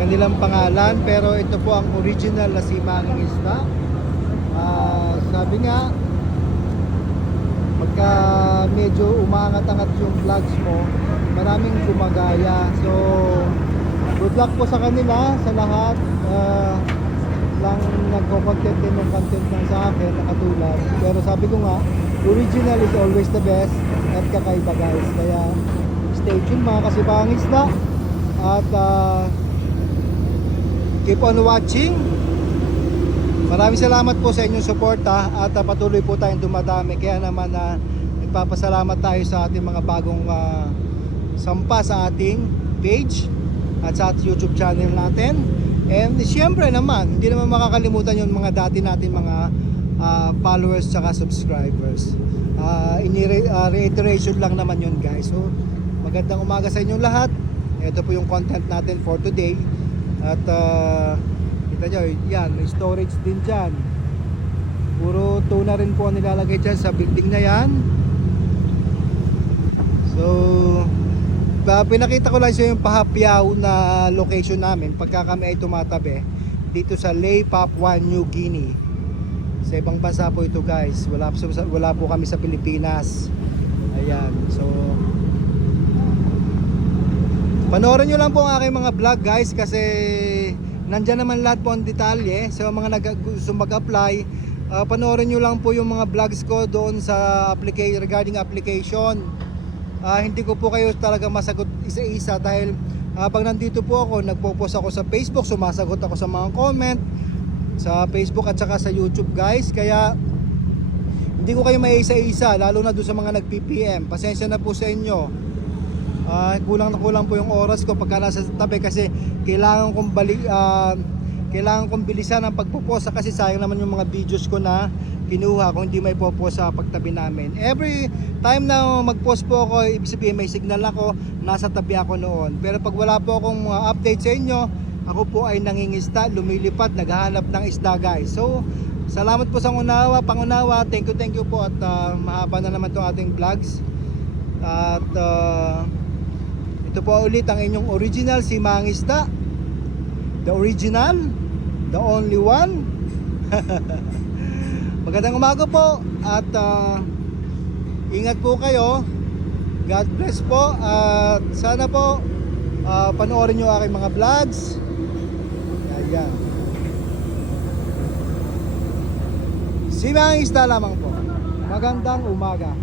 kanilang pangalan, pero ito po ang original na Simanging Isda. Sabi nga, pagka medyo umaangat-angat yung vlogs mo, maraming gumagaya. So good luck po sa kanila, sa lahat. Lang nagko-content din ng content lang sa akin na katulad, pero sabi ko nga, original is always the best at kakaiba guys. Kaya stay tuned mga Kasibanging Isda, at keep on watching. Maraming salamat po sa inyong suporta, at patuloy po tayong dumadami. Kaya naman nagpapasalamat tayo sa ating mga bagong sampa sa ating page at sa ating YouTube channel natin. And siyempre naman, hindi naman makakalimutan yung mga dati natin mga followers at subscribers. Reiteration lang naman yun guys. So magandang umaga sa inyong lahat. Ito po yung content natin for today. At kita nyo, yan, may storage din dyan. Puro tuna rin po ang nilalagay dyan sa building na yan. So pinakita ko lang sa yung pahapyaw na location namin pagka kami ay tumatabi dito sa Lae, Papua New Guinea. Sa ibang bansa po ito guys. Wala po kami sa Pilipinas. Ayan, so panoorin nyo lang po ang aking mga vlog guys, kasi nandyan naman lahat po ang detalye. Sa mga gusto mag-apply, panoorin nyo lang po yung mga vlogs ko doon sa regarding application. Hindi ko po kayo talaga masagot isa-isa, dahil pag nandito po ako, nagpo-post ako sa Facebook, sumasagot ako sa mga comment sa Facebook at saka sa YouTube guys. Kaya hindi ko kayo maisa-isa, lalo na doon sa mga nag-PPM. Pasensya na po sa inyo. Kulang na kulang po yung oras ko pagka nasa tabi, kasi kailangan kong bilisan ang pagpo-post, kasi sayang naman yung mga videos ko na kinuha kung hindi may po-post sa pagtabi namin. Every time na mag-post po ako, ibig sabihin may signal ako, nasa tabi ako noon. Pero pag wala po akong mga update sa inyo, ako po ay nangingisda, lumilipad, naghahanap ng isda guys. So salamat po sa pangunawa. Thank you po, at mahaba na naman itong ating vlogs. At ito po ulit ang inyong original Simanging Isda, the original, the only one. Magandang umaga po, at ingat po kayo. God bless po, at sana po panoorin nyo aking mga vlogs. Ayan, Simanging Isda lamang po. Magandang umaga.